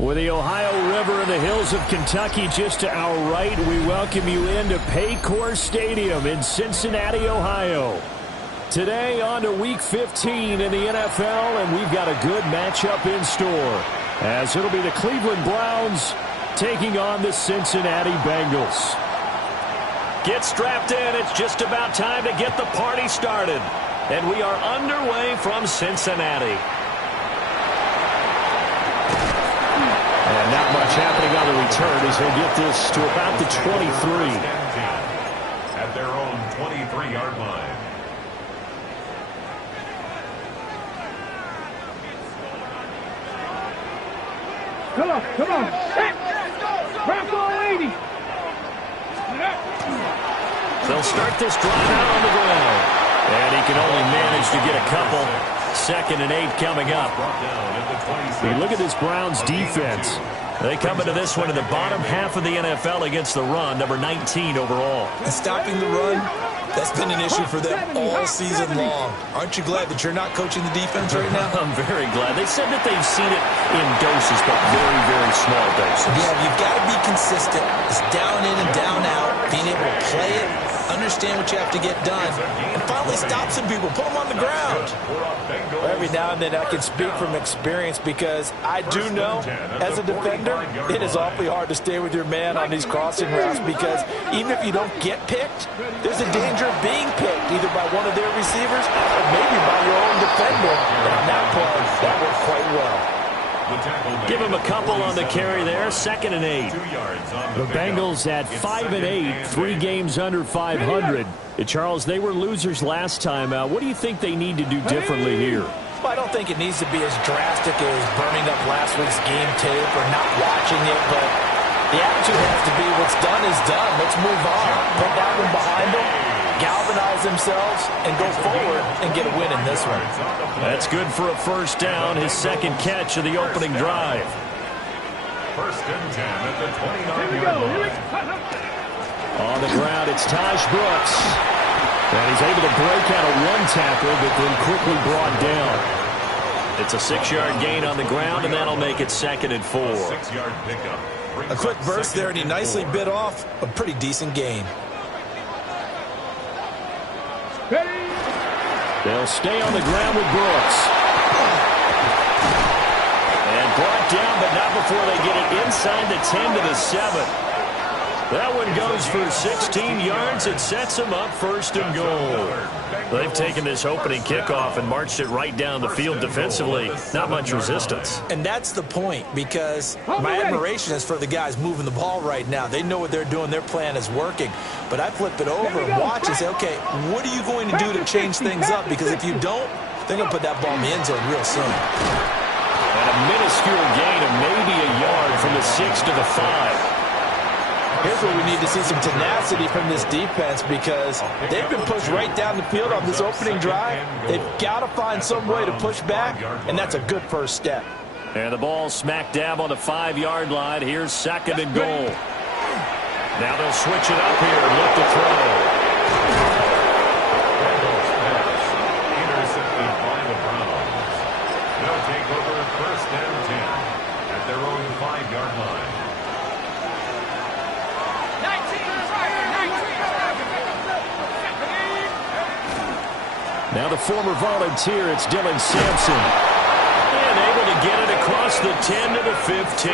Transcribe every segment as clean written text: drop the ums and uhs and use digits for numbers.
With the Ohio River and the hills of Kentucky just to our right, we welcome you into Paycor Stadium in Cincinnati, Ohio. Today on to Week 15 in the NFL, and we've got a good matchup in store, as it'll be the Cleveland Browns taking on the Cincinnati Bengals. Get strapped in. It's just about time to get the party started. And we are underway from Cincinnati. And not much happening on the return as he'll get this to about the 23. At their own 23-yard line. Come on. Back ball 80. They'll start this drive out on the ground. And he can only manage to get a couple. 2nd and 8 coming up. You look at this Browns defense. They come into this one in the bottom half of the NFL against the run, number 19 overall. And stopping the run, that's been an issue for them all season long. Aren't you glad that you're not coaching the defense right now? I'm very glad. They said that they've seen it in doses, but very, very small doses. Yeah, you've got to be consistent. It's down in and down out, being able to play it, understand what you have to get done, and finally stop some people, put them on the ground. Every now and then I can speak from experience because I do know, as a defender, it is awfully hard to stay with your man on these crossing routes because even if you don't get picked, there's a danger of being picked either by one of their receivers or maybe by your own defender. And on that play, that worked quite well. Give him a couple on the carry there. 2nd and 8. The Bengals at 5 and 8, 3 games under 500. Charles, they were losers last time out. What do you think they need to do differently here? Well, I don't think it needs to be as drastic as burning up last week's game tape or not watching it, but the attitude has to be what's done is done. Let's move on. Put that one behind them, galvanize themselves, and go forward and get a win in this one. That's good for a first down, his 2nd catch of the opening drive. 1st and 10 at the 29-yard line. On the ground, it's Taj Brooks. And he's able to break out of one tackle, but then quickly brought down. It's a 6-yard gain on the ground, and that'll make it 2nd and 4. 6-yard pickup. A quick burst there, and he nicely bit off a pretty decent gain. They'll stay on the ground with Brooks. And brought down, but not before they get it inside the 10 to the 7. That one goes for 16 yards. It sets them up 1st and goal. They've taken this opening kickoff and marched it right down the field defensively. Not much resistance. And that's the point, because my admiration is for the guys moving the ball right now. They know what they're doing. Their plan is working. But I flip it over and watch and say, okay, what are you going to do to change things up? Because if you don't, they're going to put that ball in the end zone real soon. And a minuscule gain of maybe a yard from the 6 to the 5. Here's where we need to see some tenacity from this defense because they've been pushed right down the field on this opening drive. They've got to find some way to push back, and that's a good first step. And the ball smack dab on the 5-yard line. Here's 2nd and goal. Now they'll switch it up here and look to throw. Intercepted by the Browns. They'll take over 1st and 10 at their own 5-yard line. Now the former volunteer, it's Dylan Sampson. And able to get it across the 10 to the 15.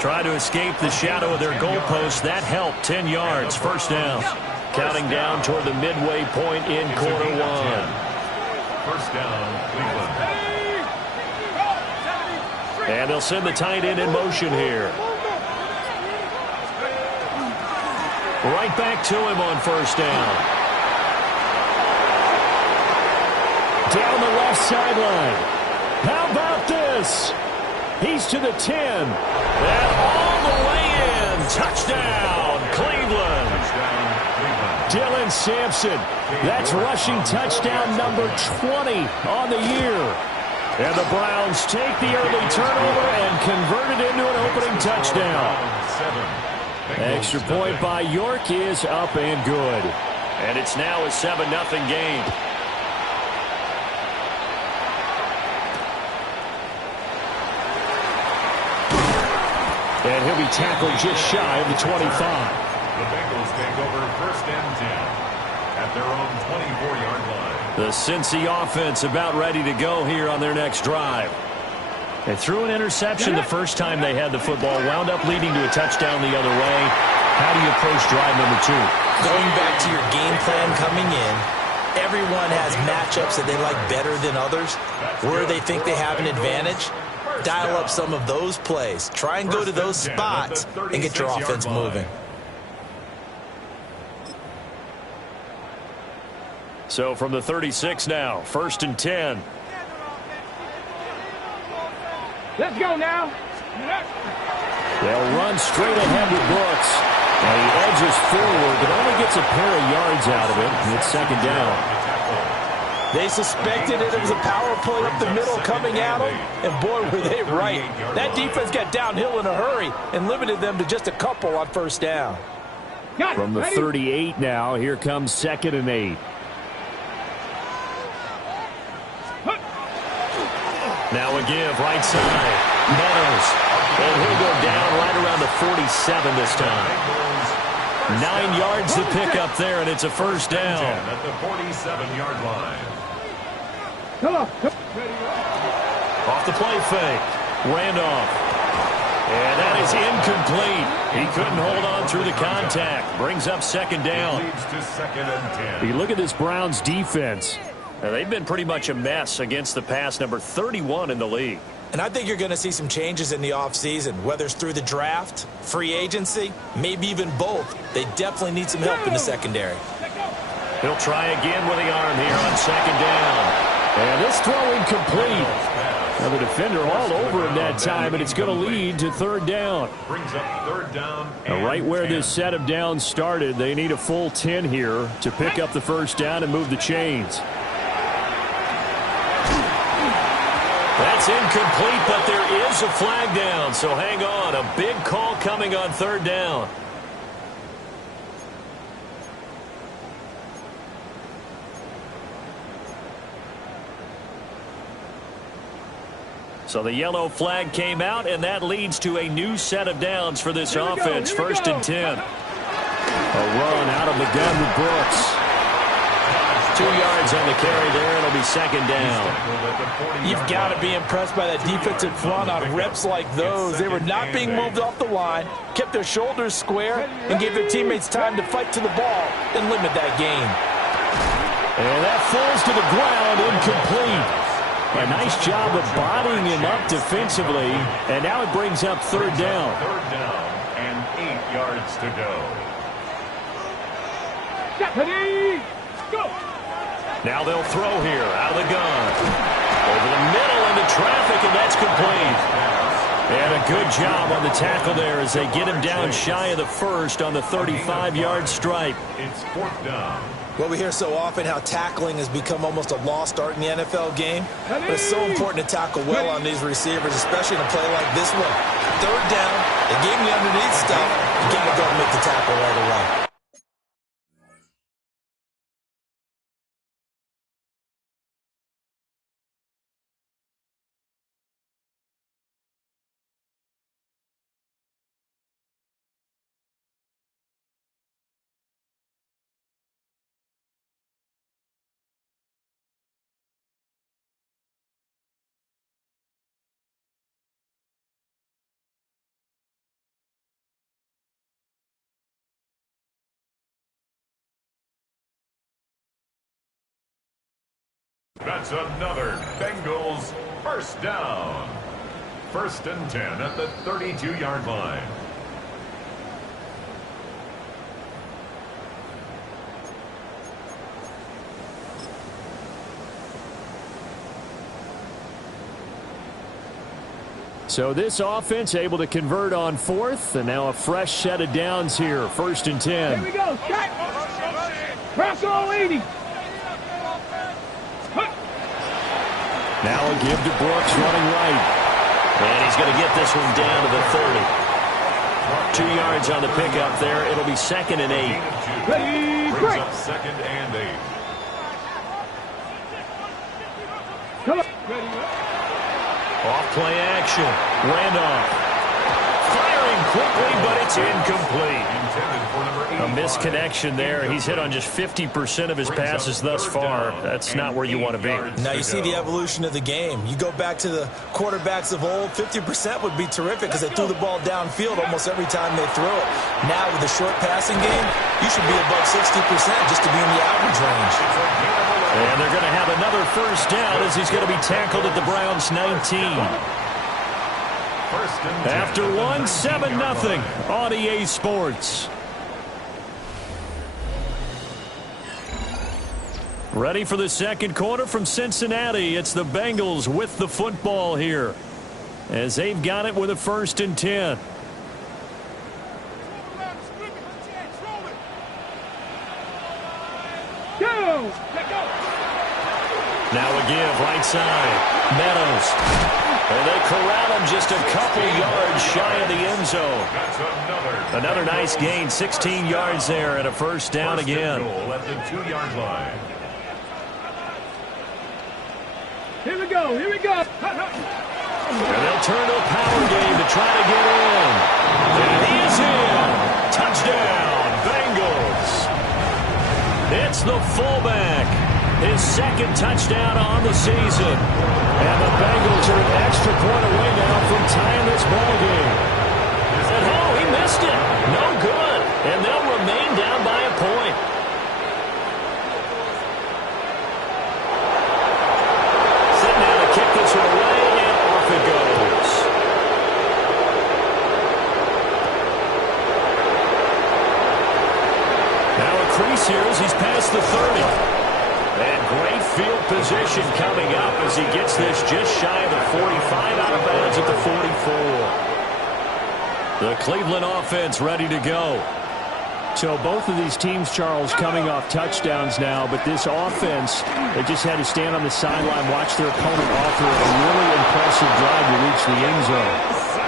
Try to escape the shadow of their goalpost. That helped. 10 yards, 1st down. Counting down toward the midway point in quarter 1. 1st down, Cleveland. And they'll send the tight end in motion here. Right back to him on 1st down. Down the left sideline. How about this? He's to the 10. And all the way in. Touchdown, Cleveland. Dylan Sampson. That's rushing touchdown number 20 on the year. And the Browns take the early turnover and convert it into an opening touchdown. Extra point by York is up and good. And it's now a 7-0 game. And he'll be tackled just shy of the 25. The Bengals take over 1st and 10 at their own 24-yard line. The Cincy offense about ready to go here on their next drive. They threw an interception the first time they had the football, wound up leading to a touchdown the other way. How do you approach drive number 2? Going back to your game plan coming in, everyone has matchups that they like better than others. Where they think they have an advantage, dial up some of those plays. Try and go to those spots and get your offense moving. So from the 36 now, 1st and 10. Let's go now. They'll run straight ahead with Brooks. And he edges forward, but only gets a pair of yards out of it. And it's 2nd down. They suspected it was a power play up the middle coming at them, and boy, were they right. That defense got downhill in a hurry and limited them to just a couple on 1st down. From the 38 now, here comes 2nd and 8. Now a give, right side. Meadows. And he'll go down right around the 47 this time. 9 yards to pick up there, and it's a 1st down. At the 47-yard line. Come on. Off the play fake. Randolph. And that is incomplete. He couldn't hold on through the contact. Brings up 2nd down. Leads to 2nd and 10. You look at this Browns defense. They've been pretty much a mess against the pass, number 31 in the league. And I think you're going to see some changes in the offseason, whether it's through the draft, free agency, maybe even both. They definitely need some help in the secondary. He'll try again with the arm here on 2nd down. And this throw incomplete. Now the defender all over him that time, and it's going to lead to 3rd down. Brings up 3rd down. Now right where this set of downs started, they need a full 10 here to pick up the 1st down and move the chains. That's incomplete, but there is a flag down, so hang on. A big call coming on 3rd down. So the yellow flag came out, and that leads to a new set of downs for this offense. 1st and 10. A run out of the gun with Brooks. 2 yards on the carry there, and it'll be 2nd down. You've got to be impressed by that defensive front on reps like those. They were not being moved off the line, kept their shoulders square, and gave their teammates time to fight to the ball and limit that gain. And that falls to the ground, incomplete. A nice job of bodying him up defensively, and now it brings up 3rd down. 3rd down and 8 yards to go. Ready, go. Now they'll throw here out of the gun. Over the middle into traffic, and that's complete. And a good job on the tackle there as they get him down shy of the 1st on the 35-yard stripe. It's 4th down. Well, we hear so often how tackling has become almost a lost art in the NFL game. But it's so important to tackle well on these receivers, especially in a play like this one. 3rd down, they gave him the underneath stuff. You got to go and make the tackle right away. That's another Bengals 1st down. 1st and 10 at the 32-yard line. So this offense able to convert on 4th, and now a fresh set of downs here. 1st and 10. Here we go. Bronco 80. Now a give to Brooks running right. And he's going to get this one down to the 30. 2 yards on the pickup there. It'll be 2nd and 8. Ready, Brings break. up 2nd and 8. Come on. Off play action. Randolph. Firing It's incomplete. A misconnection there. He's hit on just 50% of his passes thus far. That's not where you want to be. Now you see the evolution of the game. You go back to the quarterbacks of old, 50% would be terrific because they threw the ball downfield almost every time they threw it. Now with the short passing game, you should be above 60% just to be in the average range. And they're going to have another first down as he's going to be tackled at the Browns' 19. After 7-0 on EA Sports. Ready for the second quarter from Cincinnati. It's the Bengals with the football here as they've got it with a 1st and 10. Now a give right side. Meadows. And they corral him just a couple yards shy of the end zone. Another nice gain, 16 yards there and a first down again. At the 2-yard line. Here we go. Here we go. And they'll turn to a power game to try to get in. And he is in. Touchdown, Bengals. It's the fullback. His second touchdown on the season. And the Bengals are an extra point away now from tying this ball game. And oh, he missed it. No good. And they'll remain down by a point. Sitting down to kick this one away, and off it goes. Now a crease here as he's past the 30. And great field position coming up as he gets this just shy of the 45, out of bounds at the 44. The Cleveland offense ready to go. So both of these teams, Charles, coming off touchdowns now, but this offense, they just had to stand on the sideline, watch their opponent offer a really impressive drive to reach the end zone.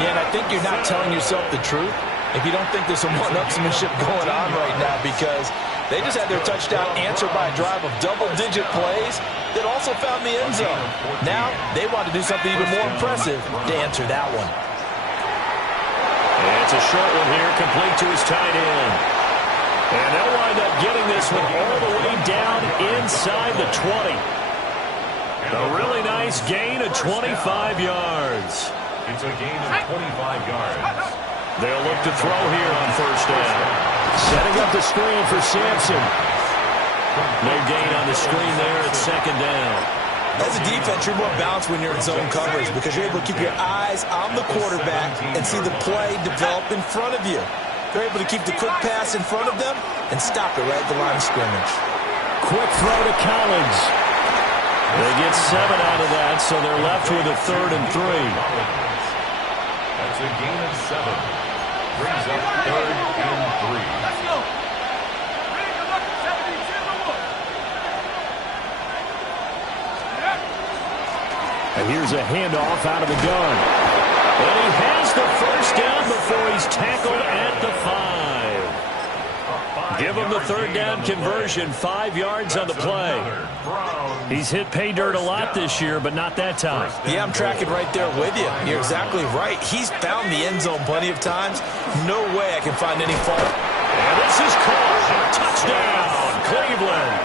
Yeah, and I think you're not telling yourself the truth if you don't think there's some one-upsmanship going on right now, because they just had their touchdown answered by a drive of double-digit plays that also found the end zone. Now they want to do something even more impressive to answer that one. And it's a short one here, complete to his tight end. And they'll wind up getting this one all the way down inside the 20. A really nice gain of 25 yards. It's a gain of 25 yards. They'll look to throw here on first down. Setting up the screen for Sampson. No gain on the screen there at second down. As a defense, you're more balanced when you're in zone coverage because you're able to keep your eyes on the quarterback and see the play develop in front of you. They're able to keep the quick pass in front of them and stop it right at the line of scrimmage. Quick throw to Collins. They get 7 out of that, so they're left with a 3rd and 3. That's a gain of 7. Brings up 3rd and 3. Let's go. And here's a handoff out of the gun. And he has the first down before he's tackled at the 5. Give him the 3rd down conversion, 5 yards on the play. He's hit pay dirt a lot this year, but not that time. Yeah, I'm tracking right there with you. You're exactly right. He's found the end zone plenty of times. No way I can find any fault. And this is caught. Touchdown, Cleveland.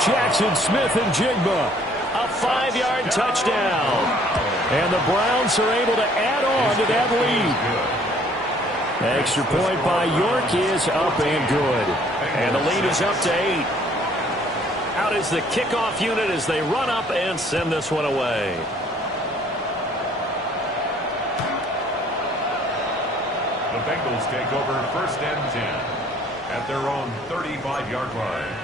Jackson Smith-Njigba. A 5-yard touchdown. And the Browns are able to add on to that lead. Extra point by York is up and good. And the lead is up to 8. Out is the kickoff unit as they run up and send this one away. The Bengals take over 1st and 10 at their own 35-yard line.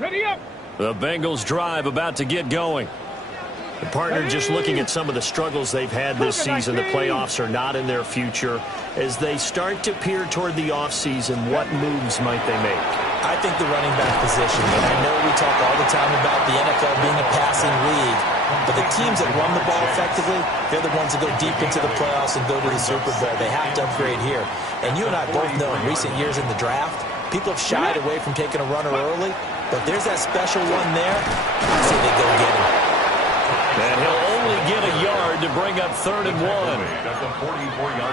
Ready up. The Bengals drive about to get going. The partner just looking at some of the struggles they've had this season. The playoffs are not in their future. As they start to peer toward the offseason, what moves might they make? I think the running back position. And I know we talk all the time about the NFL being a passing league, but the teams that run the ball effectively, they're the ones that go deep into the playoffs and go to the Super Bowl. They have to upgrade here. And you and I both know in recent years in the draft, People have shied away from taking a runner early, but there's that special one there. I say they go get him. And he'll only get a yard to bring up 3rd and 1.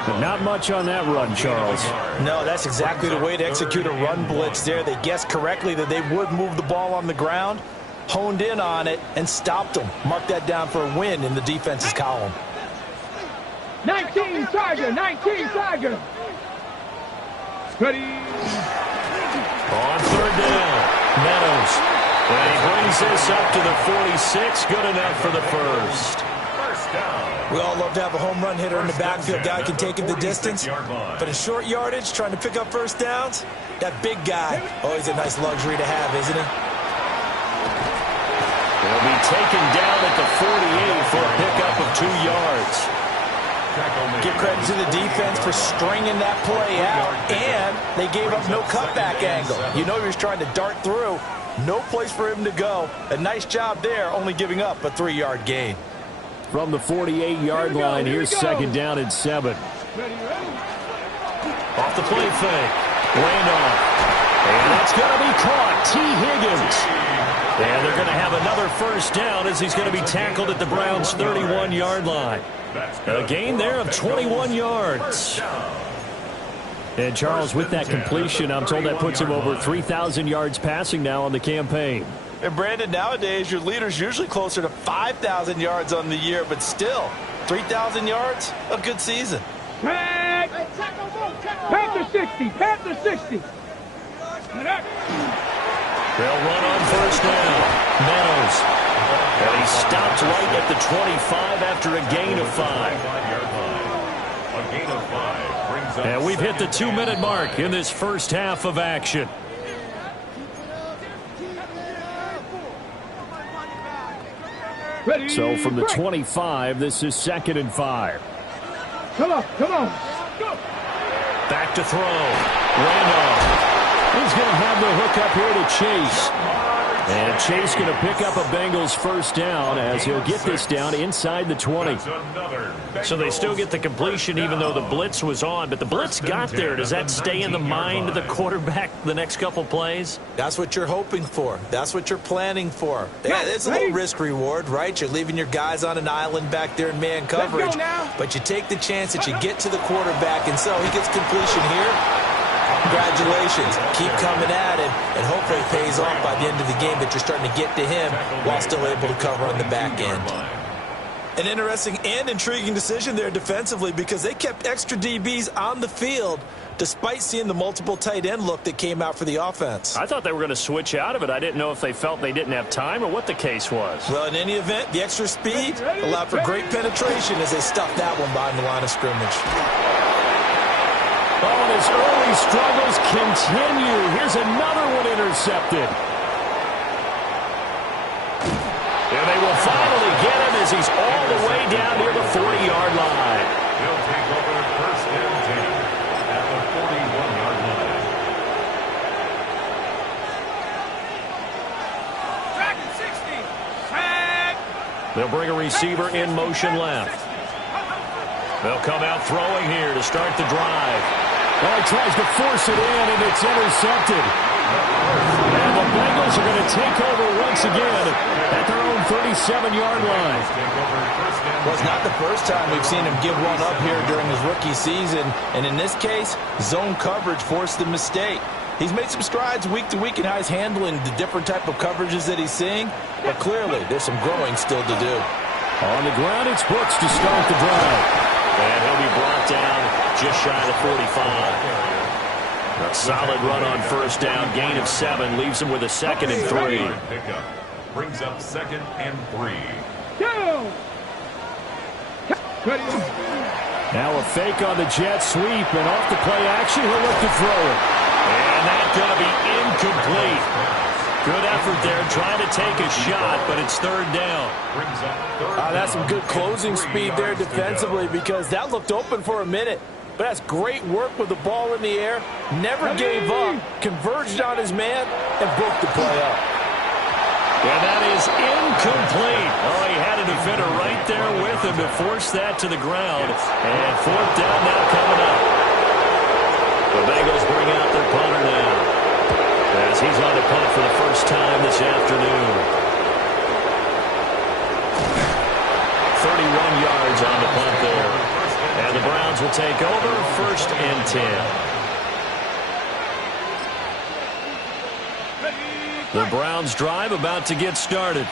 But not much on that run, Charles. No, that's exactly the way to execute a run blitz there. They guessed correctly that they would move the ball on the ground, honed in on it, and stopped them. Mark that down for a win in the defense's column. 19 Tiger, 19 Tiger. Ready. On 3rd down, Meadows. And he brings this up to the 46. Good enough for the first. We all love to have a home run hitter in the backfield. Guy can take it the distance. But in short yardage, trying to pick up first downs, that big guy, always a nice luxury to have, isn't he? He'll be taken down at the 48 for a pickup of 2 yards. Give credit to the defense for stringing that play out, and they gave up no cutback angle. You know he was trying to dart through. No place for him to go. A nice job there, only giving up a 3-yard gain. From the 48-yard line, here's 2nd down and 7. Off the play fake. Randolph. And that's going to be caught. T. Higgins. And they're going to have another first down as he's going to be tackled at the Browns' 31-yard line. A gain there of 21 yards. And, Charles, with that completion, I'm told that puts him over 3,000 yards passing now on the campaign. And, Brandon, nowadays your leader's usually closer to 5,000 yards on the year, but still, 3,000 yards, a good season. Panther 60, Panther 60. They'll run on first down. Meadows. And he stopped right at the 25 after a gain of 5. A gain of 5 brings up. And we've hit the 2-minute mark in this first half of action. Ready. So from the 25, this is 2nd and 5. Come on, come on. Go. Back to throw. Randolph. He's going to have the hook up here to Chase. And Chase going to pick up a Bengals first down as he'll get this down inside the 20. So they still get the completion even though the blitz was on. But the blitz got there. Does that stay in the mind of the quarterback the next couple plays? That's what you're hoping for. That's what you're planning for. Yeah, it's a little risk reward, right? You're leaving your guys on an island back there in man coverage. But you take the chance that you get to the quarterback. And so he gets completion here. Congratulations. Keep coming at him, and hopefully it pays off by the end of the game that you're starting to get to him while still able to cover on the back end. An interesting and intriguing decision there defensively because they kept extra DBs on the field despite seeing the multiple tight end look that came out for the offense. I thought they were going to switch out of it. I didn't know if they felt they didn't have time or what the case was. Well, in any event, the extra speed allowed for great penetration as they stuffed that one behind the line of scrimmage. Oh, and his early struggles continue. Here's another one intercepted. And they will finally get him as he's all the way down near the 40-yard line. He'll take over first and 10 at the 41-yard line. Track 60. Track. They'll bring a receiver in motion left. They'll come out throwing here to start the drive. Well, he tries to force it in, and it's intercepted. And the Bengals are going to take over once again at their own 37-yard line. Well, it's not the first time we've seen him give one up here during his rookie season. And in this case, zone coverage forced the mistake. He's made some strides week to week in how he's handling the different type of coverages that he's seeing. But clearly, there's some growing still to do. On the ground, it's Brooks to start the drive. And he'll be brought down just shy of the 45. A solid run on first down. Gain of 7 leaves him with a 2nd and 3. Pickup brings up 2nd and 3. Go. Now a fake on the jet sweep, and off the play action, he'll look to throw it. And that's going to be incomplete. Good effort there, trying to take a shot, but it's 3rd down. That's some good closing speed there defensively because that looked open for a minute. But that's great work with the ball in the air. Never gave up, converged on his man, and broke the play up. And that is incomplete. Oh, he had a defender right there with him to force that to the ground. And 4th down now coming up. The Bengals bring out their punter now. He's on the punt for the first time this afternoon. 31 yards on the punt there. And the Browns will take over, 1st and 10. The Browns drive about to get started.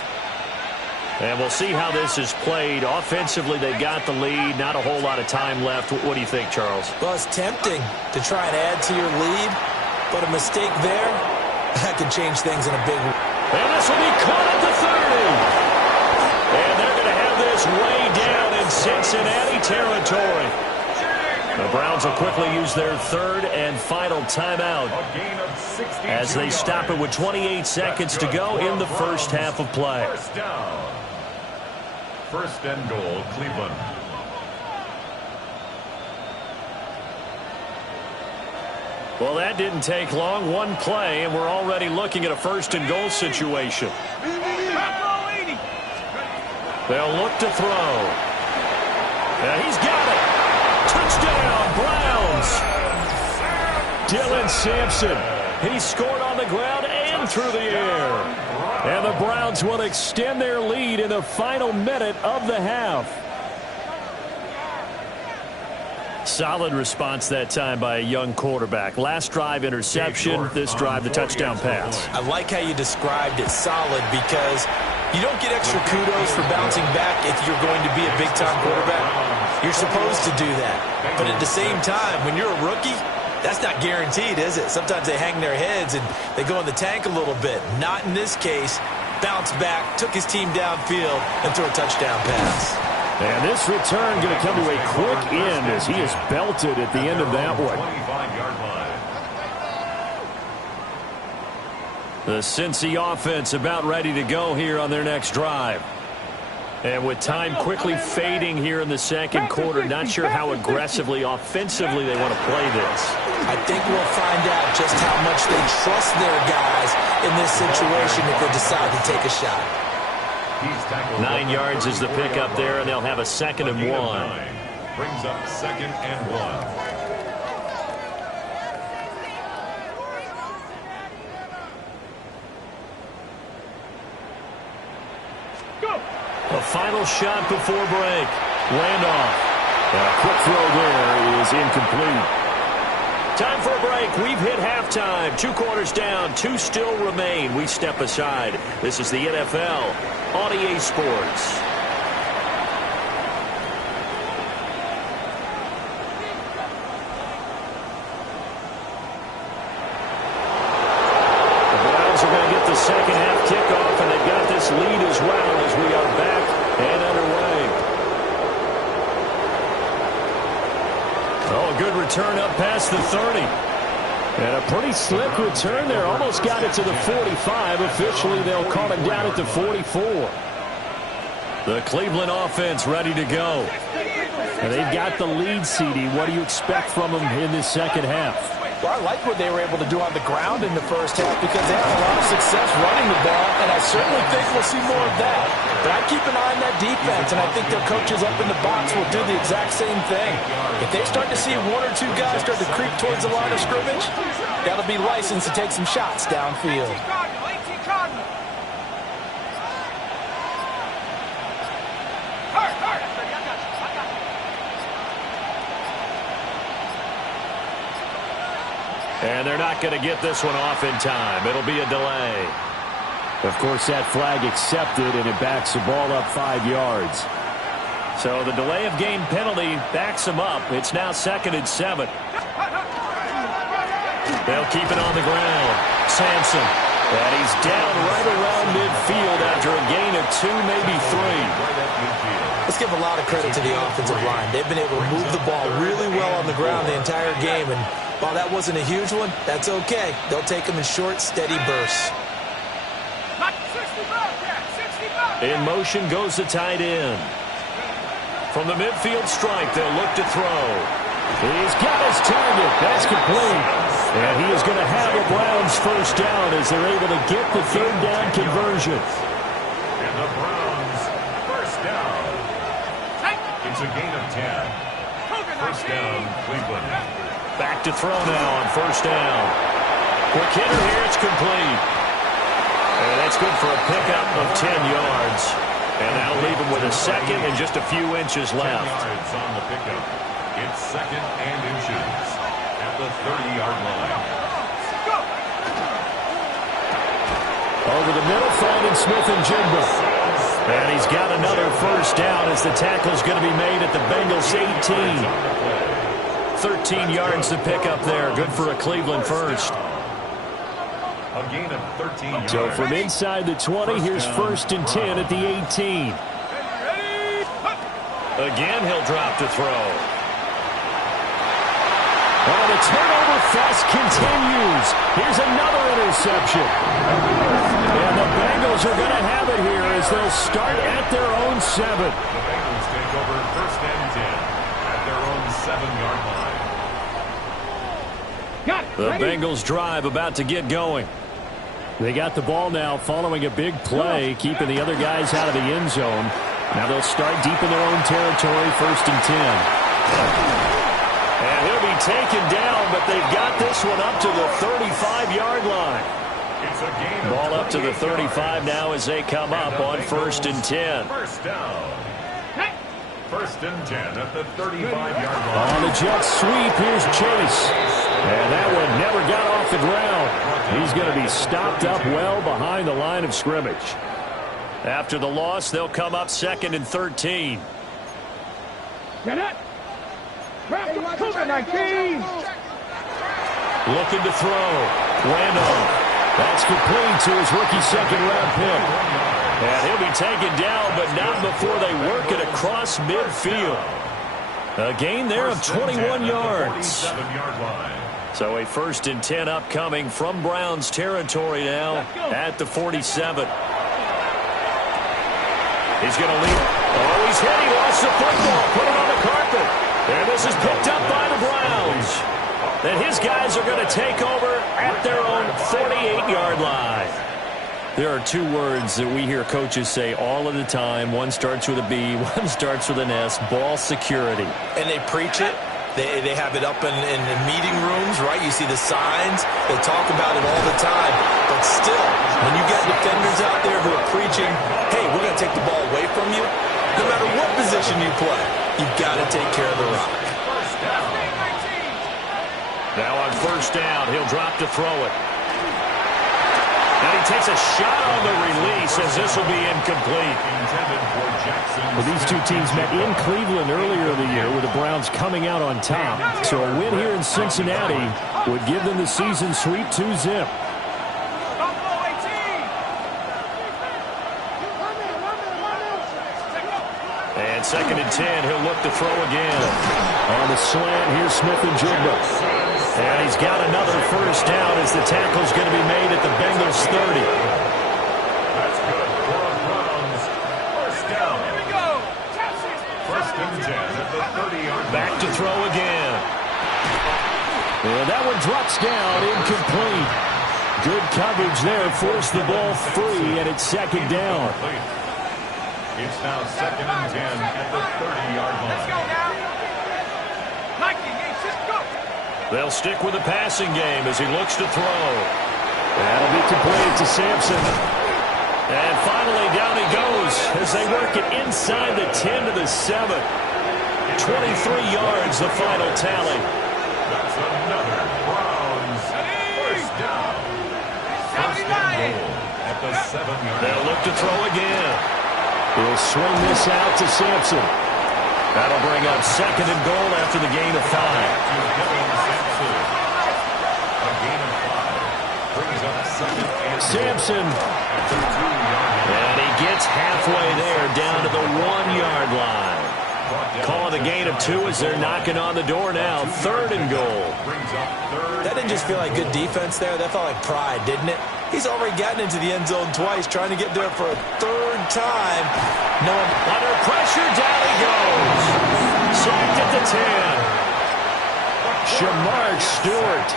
And we'll see how this is played. Offensively, they got the lead. Not a whole lot of time left. What do you think, Charles? Well, it's tempting to try and add to your lead, but a mistake there, that could change things in a big way. And this will be caught at the 30. And they're going to have this way down in Cincinnati territory. The Browns will quickly use their 3rd and final timeout as they stop it with 28 seconds to go in the first half of play. 1st and goal, Cleveland. Well, that didn't take long. One play, and we're already looking at a 1st and goal situation. They'll look to throw. And he's got it. Touchdown, Browns. Dylan Sampson. He scored on the ground and through the air. And the Browns will extend their lead in the final minute of the half. Solid response that time by a young quarterback. Last drive, interception. This drive, the touchdown pass. I like how you described it, solid, because you don't get extra kudos for bouncing back if you're going to be a big-time quarterback. You're supposed to do that. But at the same time, when you're a rookie, that's not guaranteed, is it? Sometimes they hang their heads and they go in the tank a little bit. Not in this case. Bounced back, took his team downfield, and threw a touchdown pass. And this return going to come to a quick end as he is belted at the end of that one. The Cincy offense about ready to go here on their next drive. And with time quickly fading here in the second quarter, not sure how aggressively, offensively they want to play this. I think we'll find out just how much they trust their guys in this situation if they decide to take a shot. 9 yards is the pickup there, and they'll have a 2nd and 1. Brings up 2nd and 1. A final shot before break. Handoff. A quick throw there is incomplete. Time for a break. We've hit halftime. 2 quarters down. 2 still remain. We step aside. This is the NFL on EA Sports. The Browns are going to get the second half kickoff, and they've got this lead as well as we are back and underway. Oh, a good return up past the 30. And a pretty slick return there. Almost got it to the 45. Officially, they'll call it down at the 44. The Cleveland offense ready to go. And they've got the lead, CD. What do you expect from them in this second half? Well, I like what they were able to do on the ground in the first half because they had a lot of success running the ball, and I certainly think we'll see more of that. But I keep an eye on that defense, and I think their coaches up in the box will do the exact same thing. If they start to see 1 or 2 guys start to creep towards the line of scrimmage, that'll be licensed to take some shots downfield. And they're not going to get this one off in time. It'll be a delay. Of course, that flag accepted, and it backs the ball up 5 yards. So the delay of game penalty backs them up. It's now 2nd and 7. They'll keep it on the ground. Sampson. And he's down right around midfield after a gain of 2, maybe 3. Let's give a lot of credit to the offensive line. They've been able to move the ball really well on the ground the entire game, and while that wasn't a huge one, that's okay. They'll take them in short, steady bursts. In motion goes the tight end. From the midfield stripe, they'll look to throw. He's got his target. That's complete. And he is going to have a Browns first down as they're able to get the 3rd down conversion. And the Browns first down. It's a gain of 10. First down, Cleveland. Back to throw now on first down. Quick hitter here. It's incomplete. And that's good for a pickup of 10 yards. And that'll leave him with a second and just a few inches left. 10 yards on the pickup. It's second and inches at the 30-yard line. Over the middle, finding Smith and Jigba. And he's got another first down as the tackle's going to be made at the Bengals 18. 13 yards to pick up there. Good for a Cleveland first. A gain of 13 yards. So from inside the 20, here's first and 10 at the 18. Again, he'll drop to throw. Oh, the turnover fest continues. Here's another interception. And the Bengals are going to have it here as they'll start at their own 7. The Bengals take over first and 10 at their own 7-yard line. The Bengals drive about to get going. They got the ball now following a big play, keeping the other guys out of the end zone. Now they'll start deep in their own territory, first and 10. And he'll be taken down, but they've got this one up to the 35-yard line. It's a gain of Ball up to the 35 yards. now as they come up on first and 10. First down. First and 10 at the 35-yard line. On the jet sweep, here's Chase. And that one never got off the ground. He's going to be stopped up well behind the line of scrimmage. After the loss, they'll come up second and 13. Get it. Cover 19. Looking to throw. Randolph. That's complete to his rookie second-round pick. And he'll be taken down, but not before they work it across midfield. A gain there of 21 yards. So a first and 10 upcoming from Browns territory now at the 47. He's going to lead. Oh, he's hit. He lost the football. Put it on the carpet. And this is picked up by the Browns. Then his guys are going to take over at their own 48-yard line. There are two words that we hear coaches say all of the time. One starts with a B, one starts with an S, ball security. And they preach it. They have it up in meeting rooms, right? You see the signs. They talk about it all the time. But still, when you got defenders out there who are preaching, hey, we're going to take the ball away from you, no matter what position you play, you've got to take care of the rock. Now on first down, he'll drop to throw it. And he takes a shot on the release as this will be incomplete. Well, these two teams met in Cleveland earlier in the year with the Browns coming out on top. So a win here in Cincinnati would give them the season sweep 2-zip. And second and 10, he'll look to throw again. On the slant, here's Smith and Jigba. And he's got another first down as the tackle's going to be made at the Bengals 30. That's good for the Browns. First down. Here we go. First and 10 at the 30-yard line. Back to throw again. And that one drops down, incomplete. Good coverage there, forced the ball free, and it's second down. It's now second and 10 at the 30-yard line. Let's go now. They'll stick with the passing game as he looks to throw. That'll be complete to Sampson. And finally, down he goes as they work it inside the 10 to the 7. 23 yards, the final tally. That's another Browns first down. First and goal at the 7-yard line. They'll look to throw again. He'll swing this out to Sampson. That'll bring up second and goal after the gain of 5. Sampson. And he gets halfway there down to the 1-yard line. Call it a gain of 2 as they're knocking on the door now. Third and goal. That didn't just feel like good defense there. That felt like pride, didn't it? He's already gotten into the end zone twice, trying to get there for a third time. No one under pressure. Down he goes. Sacked at the 10. Shamar Stewart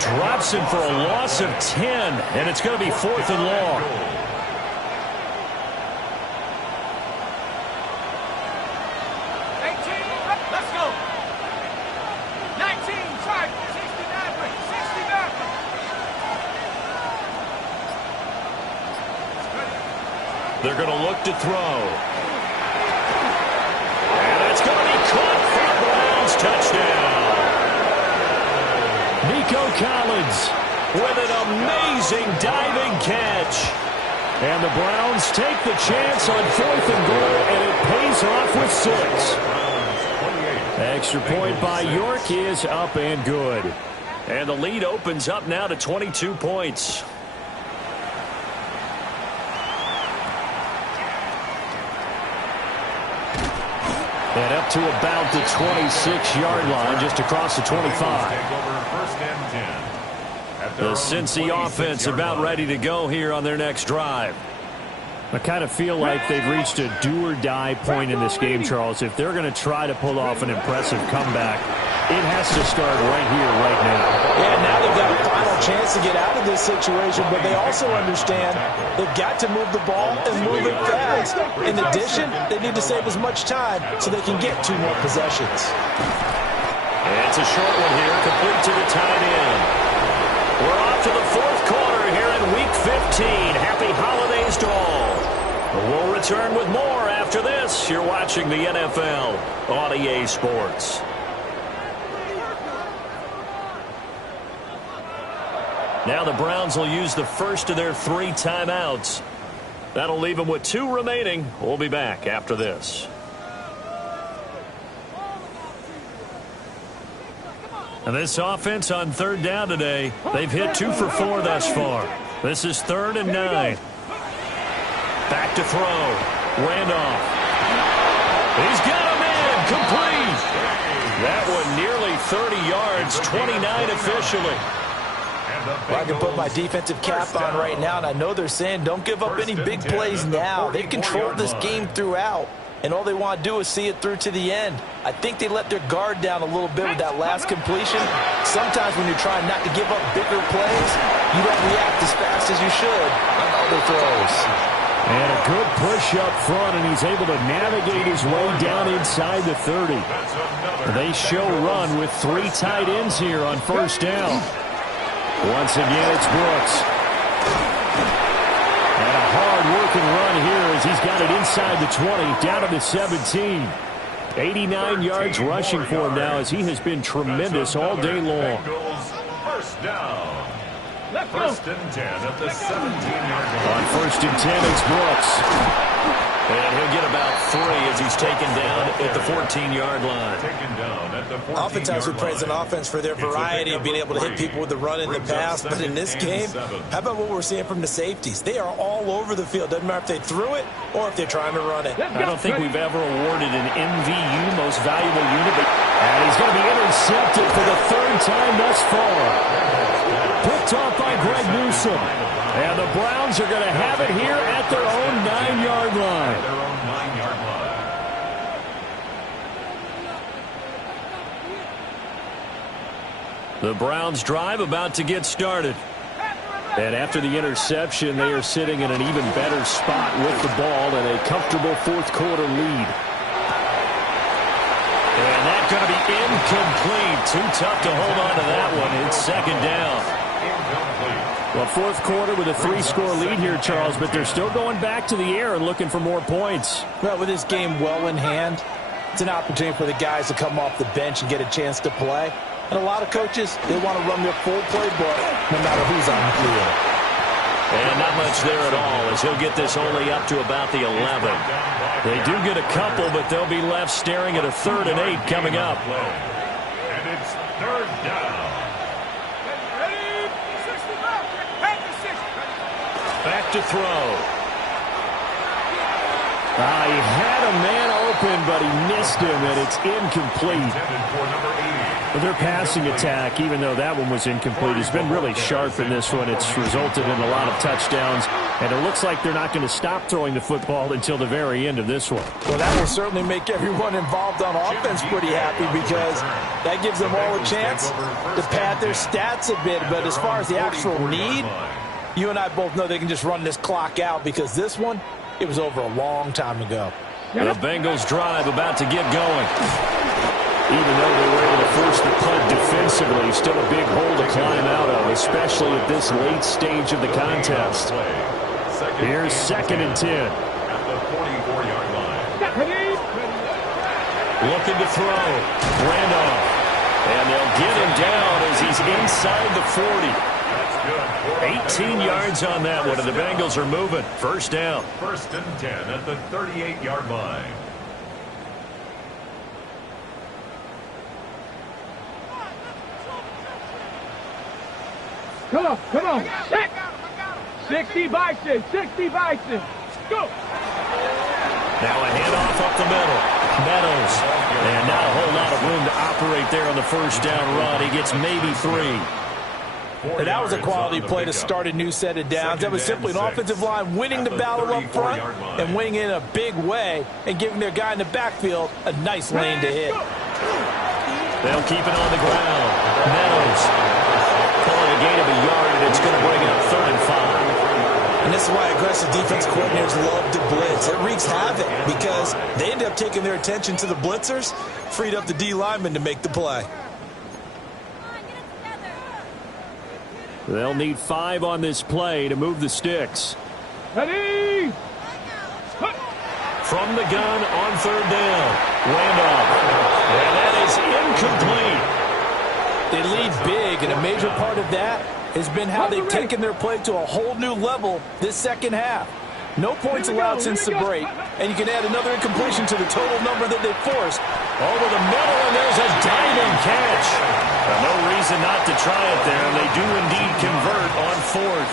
drops him for a loss of 10, and it's going to be fourth and long. Let's go. 19, 69, 69. They're going to look to throw. And it's going to be caught for the Browns. Touchdown. Nico Collins with an amazing diving catch. And the Browns take the chance on 4th and goal, and it pays off with 6. Extra point by York is up and good. And the lead opens up now to 22 points. And up to about the 26-yard line, just across the 25. The Cincy offense about ready to go here on their next drive. I kind of feel like they've reached a do-or-die point in this game, Charles. If they're going to try to pull off an impressive comeback, it has to start right here, right now. Yeah, now they've got a final chance to get out of this situation, but they also understand they've got to move the ball and move it fast. In addition, they need to save as much time so they can get 2 more possessions. It's a short one here, complete to the tight end. We're off to the 4th quarter here in Week 15. Happy holidays to all. We'll return with more after this. You're watching the NFL on EA Sports. Now the Browns will use the first of their 3 timeouts. That'll leave them with 2 remaining. We'll be back after this. And this offense on 3rd down today, they've hit 2 for 4 thus far. This is 3rd and 9. Back to throw. Randolph. He's got him in. Complete. That one nearly 30 yards, 29 officially. Well, I can put my defensive cap on right now, and I know they're saying don't give up any big plays now. They've controlled this game throughout, and all they want to do is see it through to the end. I think they let their guard down a little bit with that last completion. Sometimes when you're trying not to give up bigger plays, you don't react as fast as you should on other throws. And a good push up front, and he's able to navigate his way down inside the 30. They show run with 3 tight ends here on 1st down. Once again, it's Brooks. And a hard-working run here as he's got it inside the 20, down to the 17. 89 yards rushing for him now as he has been tremendous all day long. First down. First and 10 at the 17-yard line. On 1st and 10, it's Brooks. And he'll get about 3 as he's taken down at the 14-yard line. Oftentimes we praise an offense for their variety of being able to hit people with the run and the pass, but in this game, how about what we're seeing from the safeties? They are all over the field. Doesn't matter if they threw it or if they're trying to run it. I don't think we've ever awarded an MVU, most valuable unit, and he's going to be intercepted for the 3rd time thus far. Picked off by Greg Newsome. And the Browns are going to have it here at their own 9-yard line. The Browns drive about to get started. And after the interception, they are sitting in an even better spot with the ball and a comfortable 4th quarter lead. And that's going to be incomplete. Too tough to hold on to that one. It's 2nd down. Well, 4th quarter with a 3-score lead here, Charles, but they're still going back to the air and looking for more points. Well, with this game well in hand, it's an opportunity for the guys to come off the bench and get a chance to play. And a lot of coaches, they want to run their full playbook no matter who's on the field. And not much there at all as he'll get this only up to about the 11. They do get a couple, but they'll be left staring at a 3rd and 8 coming up. And it's 3rd down. Back to throw. He had a man open, but he missed him, and it's incomplete. Their passing attack, even though that one was incomplete, has been really sharp in this one. It's resulted in a lot of touchdowns, and it looks like they're not going to stop throwing the football until the very end of this one. Well, that will certainly make everyone involved on offense pretty happy because that gives them all a chance to pad their stats a bit. But as far as the actual need, you and I both know they can just run this clock out because this one, it was over a long time ago. The Bengals drive about to get going. Even though they were able to force the punt defensively, still a big hole to climb out of, especially at this late stage of the contest. Here's 2nd and 10. Looking to throw. Randolph. And they'll get him down as he's inside the 40. 18 yards on that one, and the Bengals are moving. First down. First and 10 at the 38-yard line. Come on. 60 Bison. 60 Bison. Go. Now a handoff up the middle. Meadows. And not a whole lot of room to operate there on the first down run. He gets maybe 3. And that was a quality play to start a new set of downs. That was simply an offensive line winning the battle up front and winning in a big way and giving their guy in the backfield a nice lane to hit. They'll keep it on the ground. Meadows pulling a gain of a yard, and it's going to bring up 3rd and 5. And this is why aggressive defense coordinators love to blitz. It wreaks havoc because they end up taking their attention to the blitzers, freed up the D lineman to make the play. They'll need 5 on this play to move the sticks. Ready? From the gun on 3rd down. Randolph. And that is incomplete. They lead big, and a major part of that has been how they've taken their play to a whole new level this second half. No points allowed since the break, and you can add another incompletion to the total number that they forced. Over the middle, and there's a diving catch. No reason not to try it there, and they do indeed convert on 4th.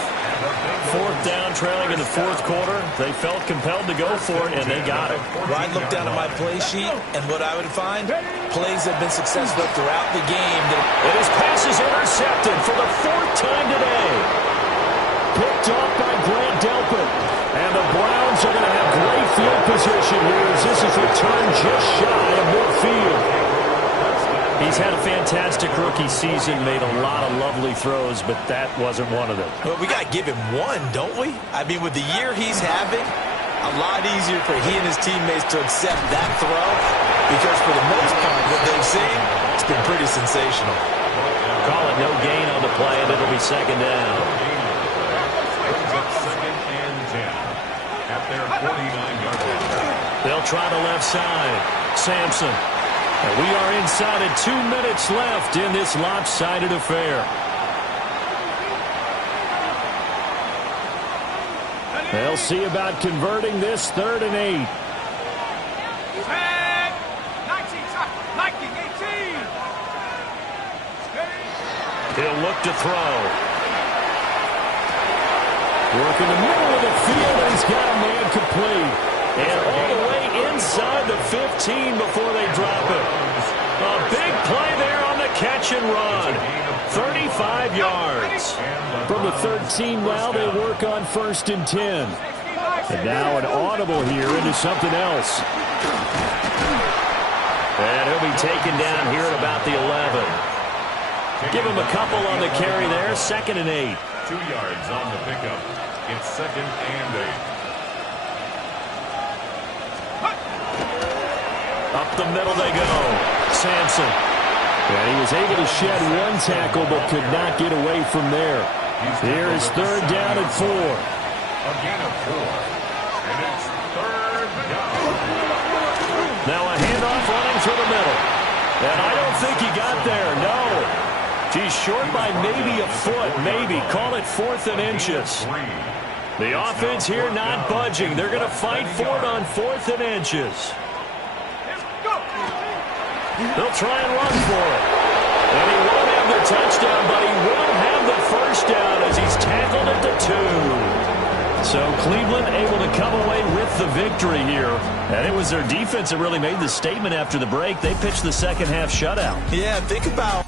4th down, trailing in the 4th quarter. They felt compelled to go for it, and they got it. Well, I'd look down at my play sheet, and what I would find, plays have been successful throughout the game. And his pass is intercepted for the 4th time today. Picked off by Grant Delpit. And the Browns are going to have great field position here as this is returned just shy of midfield. He's had a fantastic rookie season, made a lot of lovely throws, but that wasn't one of them. Well, we got to give him one, don't we? I mean, with the year he's having, a lot easier for he and his teammates to accept that throw because for the most part, what they've seen, it's been pretty sensational. Call it no gain on the play, and it'll be 2nd down. At their 49-yard line. They'll try the left side. Sampson. And we are inside of 2 minutes left in this lopsided affair. They'll see about converting this 3rd and 8. 19, 18. He'll look to throw. Work in the middle of the field, and he's got a man complete. And all the way inside the 15 before they drop it. A big play there on the catch and run. 35 yards. From the 13 now, they work on 1st and 10. And now an audible here into something else. And he'll be taken down here at about the 11. Give him a couple on the carry there. 2nd and 8. 2 yards on the pickup. It's 2nd and 8. Up the middle they go. Sampson. And he was able to shed 1 tackle but could not get away from there. Here is 3rd down and 4. A gain of 4. And it's 3rd down. Now a handoff running through the middle. And I don't think he got there. No. He's short by maybe a foot. Maybe. Call it 4th and inches. The offense here not budging. They're going to fight for it on 4th and inches. They'll try and run for it. And he won't have the touchdown, but he will have the 1st down as he's tackled at the 2. So Cleveland able to come away with the victory here. And it was their defense that really made the statement after the break. They pitched the second half shutout. Yeah, think about